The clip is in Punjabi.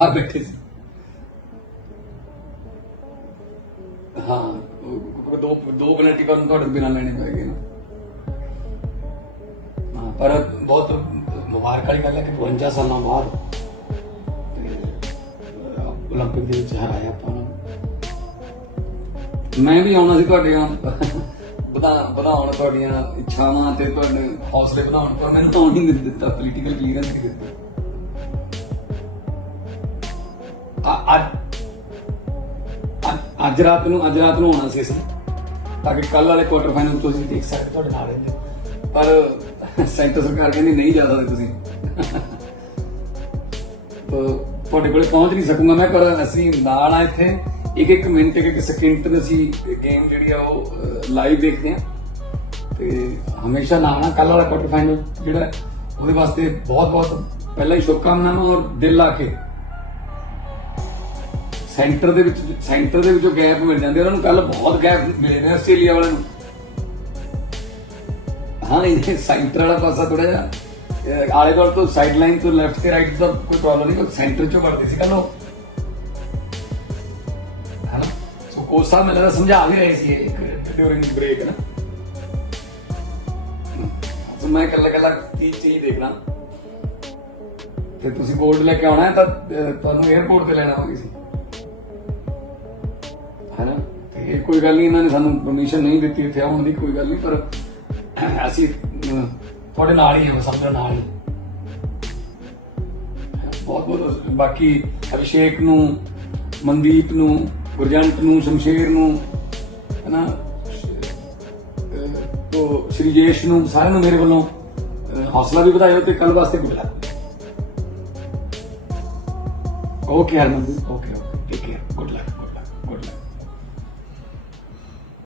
ਆ ਬੈਠੇ ਸੀ ਹਾਂ ਉਹ- ਉਹ ਦੋ ਦੋ ਪਲੈਟੀ ਕਰਨ ਤੁਹਾਡੇ ਬਿਨਾਂ ਲੈਣੇ ਪੈਗੇ ਨਾ ਹਾਂ ਪਰ ਬਹੁਤ ਮੁਬਾਰਕ ਵਾਲੀ ਗੱਲ ਹੈ ਕਿ 52 ਸਾਲਾਂ ਬਾਅਦ ਤੇ 올림픽 ਦੇ ਵਿੱਚ ਹਰਾਇਆ ਆਪਾਂ ਨੂੰ ਮੈਂ ਵੀ ਆਉਣਾ ਸੀ ਤੁਹਾਡੀਆਂ ਵਧਾ ਵਧਾਉਣ ਤੁਹਾਡੀਆਂ ਇੱਛਾਵਾਂ ਤੇ ਤੁਹਾਡੇ ਹੌਸਲੇ ਵਧਾਉਣ ਪਰ ਮੈਨੂੰ ਤਾਂ ਨਹੀਂ ਦਿੱਤਾ ਪੋਲੀਟੀਕਲ ਕਲੀਅਰੈਂਸ ਨਹੀਂ ਦਿੱਤੀ ਅੱਜ, ਅੱਜ- ਰਾਤ ਨੂੰ, ਅੱਜ ਰਾਤ ਨੂੰ ਆਉਣਾ ਸੀ ਅਸੀਂ। ਤਾਂ ਕਿ ਕੱਲ ਵਾਲੇ ਕੁਆਟਰ ਫਾਈਨਲ ਤੁਸੀਂ ਦੇਖ ਸਕਦੇ ਤੁਹਾਡੇ ਨਾਲ ਰਹਿੰਦੇ ਪਰ ਸੈਂਟਰ ਸਰਕਾਰ ਕਹਿੰਦੀ ਨਹੀਂ ਜਾ ਸਕਦੇ ਤੁਸੀਂ। ਤੁਹਾਡੇ ਕੋਲੇ ਪਹੁੰਚ ਨਹੀਂ ਸਕੂੰਗਾ ਮੈਂ, ਪਰ ਅਸੀਂ ਨਾਲ ਆ ਇੱਥੇ। ਇੱਕ ਇੱਕ ਮਿੰਟ, ਇੱਕ ਇੱਕ ਸਕਿੰਟ ਤੇ ਅਸੀਂ ਗੇਮ ਜਿਹੜੀ ਆ ਉਹ ਲਾਈਵ ਦੇਖਦੇ ਆ ਤੇ ਹਮੇਸ਼ਾ ਨਾਲ ਆ ਕੱਲ ਵਾਲਾ ਕੁਆਟਰ ਫਾਈਨਲ ਜਿਹੜਾ, ਉਹਦੇ ਵਾਸਤੇ ਬਹੁਤ ਬਹੁਤ ਪਹਿਲਾਂ ਹੀ ਸ਼ੁਭਕਾਮਨਾਵਾਂ ਔਰ ਦਿਲ ਲਾ ਕੇ ਸੈਂਟਰ ਦੇ ਵਿੱਚ, ਸੈਂਟਰ ਦੇ ਵਿੱਚੋਂ ਗੈਪ ਮਿਲ ਜਾਂਦੇ, ਉਹਨਾਂ ਨੂੰ ਕੱਲ ਬਹੁਤ ਗੈਪ ਮਿਲੇ ਨੇ ਆਸਟ੍ਰੇਲੀਆ ਵਾਲਿਆਂ ਨੂੰ। ਹਾਂ, ਇਹ ਸੈਂਟਰ ਵਾਲਾ ਪਾਸਾ ਥੋੜਾ ਜਿਹਾ ਆਲੇ ਦੁਆਲੇ ਤੋਂ ਸਾਈਡ ਲਾਈਨ ਤੋਂ ਲੈਫਟ ਤੇ ਰਾਈਟ ਦਾ ਕੋਈ ਪ੍ਰੋਬਲਮ ਨਹੀਂ, ਪਰ ਸੈਂਟਰ ਚੋਂ ਵਰਦੀ ਸੀ ਕੱਲ ਉਹ। ਹਨਾ ਸੋ ਕੋਸਾ ਮੈਨੂੰ ਸਮਝਾ ਵੀ ਰਹੇ ਸੀ ਡਿਊਰਿੰਗ ਬ੍ਰੇਕ ਨਾ। ਸੋ ਮੈਂ ਕੱਲਾ ਕੱਲਾ ਕੀ ਚੀਜ਼ ਦੇਖਣਾ। ਤੇ ਤੁਸੀਂ ਬੋਰਡ ਲੈ ਕੇ ਆਉਣਾ ਹੈ ਤਾਂ ਤੁਹਾਨੂੰ 에어ਪੋਰਟ ਤੇ ਲੈਣਾ ਹੋਗੀ ਸੀ ਹੈਨਾ? ਤੇ ਇਹ ਕੋਈ ਗੱਲ ਨਹੀਂ ਇਹਨਾਂ ਨੇ ਸਾਨੂੰ ਪਰਮਿਸ਼ਨ ਨਹੀਂ ਦਿੱਤੀ ਇੱਥੇ ਆਉਣ ਦੀ ਕੋਈ ਗੱਲ ਨਹੀਂ ਪਰ ਅਸੀਂ ਤੁਹਾਡੇ ਨਾਲ ਹੀ ਹਾਂ ਸਮਝੋ ਨਾਲ ਹੀ। ਬਹੁਤ ਬਹੁਤ ਬਾਕੀ ਅਭਿਸ਼ੇਕ ਨੂੰ ਮਨਦੀਪ ਨੂੰ ਗੁਰਜੰਟ ਨੂੰ ਸ਼ਮਸ਼ੇਰ ਨੂੰ ਹੈਨਾ? ਅਹ, ਤੋ ਸ਼੍ਰੀ ਨੂੰ ਸਾਰਿਆਂ ਨੂੰ ਮੇਰੇ ਵੱਲੋਂ ਹੌਸਲਾ ਵੀ ਵਧਾਇਓ ਤੇ ਕੱਲ ਵਾਸਤੇ ਵੀ luck okay Harmandeep okay okay